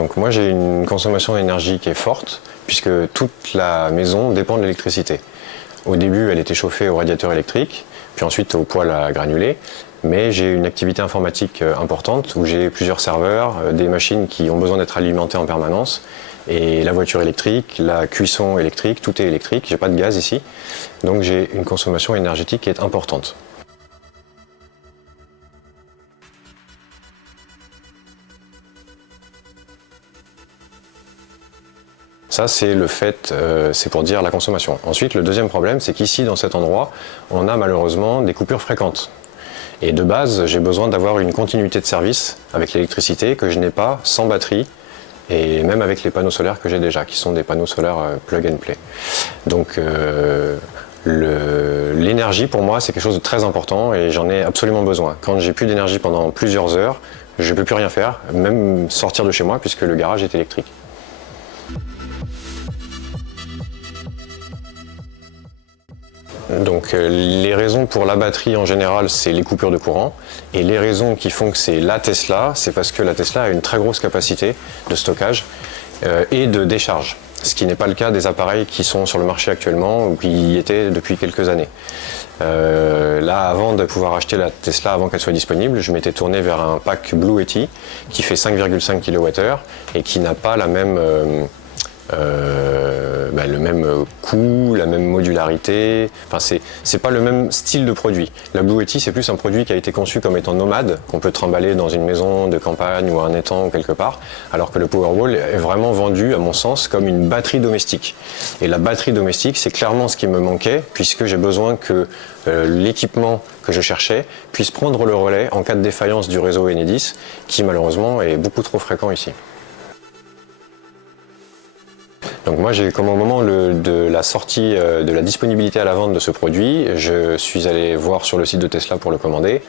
Donc moi j'ai une consommation d'énergie qui est forte puisque toute la maison dépend de l'électricité. Au début elle était chauffée au radiateur électrique, puis ensuite au poêle à granulés, mais j'ai une activité informatique importante où j'ai plusieurs serveurs, des machines qui ont besoin d'être alimentées en permanence, et la voiture électrique, la cuisson électrique, tout est électrique, j'ai pas de gaz ici, donc j'ai une consommation énergétique qui est importante. Ça, c'est le fait, c'est pour dire la consommation. Ensuite, le deuxième problème, c'est qu'ici, dans cet endroit, on a malheureusement des coupures fréquentes. Et de base, j'ai besoin d'avoir une continuité de service avec l'électricité que je n'ai pas sans batterie, et même avec les panneaux solaires que j'ai déjà, qui sont des panneaux solaires plug and play. Donc, l'énergie, pour moi, c'est quelque chose de très important et j'en ai absolument besoin. Quand j'ai plus d'énergie pendant plusieurs heures, je ne peux plus rien faire, même sortir de chez moi, puisque le garage est électrique. Donc les raisons pour la batterie en général, c'est les coupures de courant. Et les raisons qui font que c'est la Tesla, c'est parce que la Tesla a une très grosse capacité de stockage et de décharge. Ce qui n'est pas le cas des appareils qui sont sur le marché actuellement ou qui y étaient depuis quelques années. Là, avant de pouvoir acheter la Tesla, avant qu'elle soit disponible, je m'étais tourné vers un pack Blue Yeti qui fait 5,5 kWh et qui n'a pas la même... le même coût, la même modularité, enfin c'est pas le même style de produit. La Blue Yeti c'est plus un produit qui a été conçu comme étant nomade, qu'on peut trimballer dans une maison de campagne ou un étang ou quelque part, alors que le Powerwall est vraiment vendu à mon sens comme une batterie domestique. Et la batterie domestique c'est clairement ce qui me manquait puisque j'ai besoin que l'équipement que je cherchais puisse prendre le relais en cas de défaillance du réseau Enedis qui malheureusement est beaucoup trop fréquent ici. Donc moi, comme au moment de la sortie, de la disponibilité à la vente de ce produit, je suis allé voir sur le site de Tesla pour le commander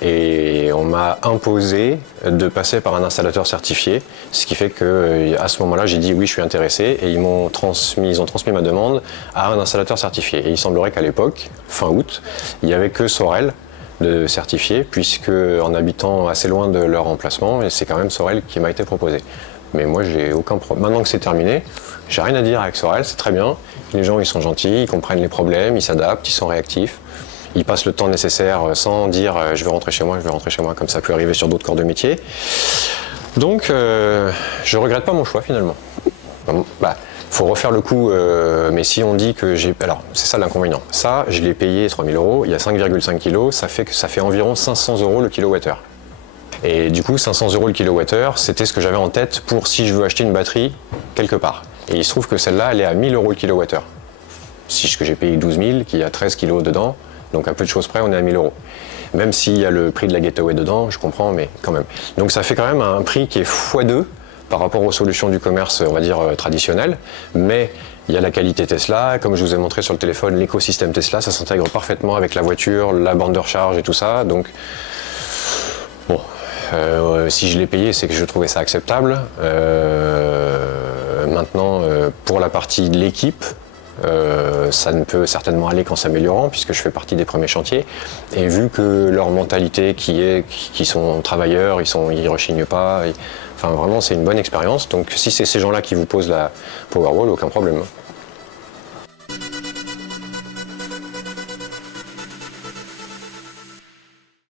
et on m'a imposé de passer par un installateur certifié, ce qui fait qu'à ce moment-là, j'ai dit oui, je suis intéressé et ils ont transmis ma demande à un installateur certifié. Et il semblerait qu'à l'époque, fin août, il n'y avait que Sorel de certifié, puisque en habitant assez loin de leur emplacement, et c'est quand même Sorel qui m'a été proposé. Mais moi, j'ai aucun problème. Maintenant que c'est terminé, j'ai rien à dire avec Sorel, c'est très bien. Les gens, ils sont gentils, ils comprennent les problèmes, ils s'adaptent, ils sont réactifs. Ils passent le temps nécessaire sans dire je vais rentrer chez moi, comme ça peut arriver sur d'autres corps de métier. Donc, je regrette pas mon choix finalement. Faut refaire le coup, mais si on dit que j'ai... Alors, c'est ça l'inconvénient. Ça, je l'ai payé 3 000 €, il y a 5,5 kg, ça fait environ 500 € le kilowattheure. Et du coup, 500 € le kilowattheure, c'était ce que j'avais en tête pour si je veux acheter une batterie quelque part. Et il se trouve que celle-là, elle est à 1 000 € le kilowattheure. Si que j'ai payé 12 000, qu'il y a 13 kg dedans, donc à peu de choses près, on est à 1 000 €. Même s'il y a le prix de la Gateway dedans, je comprends, mais quand même. Donc ça fait quand même un prix qui est x2 par rapport aux solutions du commerce, on va dire, traditionnelles. Mais il y a la qualité Tesla, comme je vous ai montré sur le téléphone, l'écosystème Tesla, ça s'intègre parfaitement avec la voiture, la borne de recharge et tout ça. Donc, bon, si je l'ai payé, c'est que je trouvais ça acceptable. Maintenant, pour la partie de l'équipe, ça ne peut certainement aller qu'en s'améliorant puisque je fais partie des premiers chantiers et vu que leur mentalité qui sont travailleurs, ils rechignent pas, enfin vraiment c'est une bonne expérience, donc si c'est ces gens-là qui vous posent la Powerwall, aucun problème.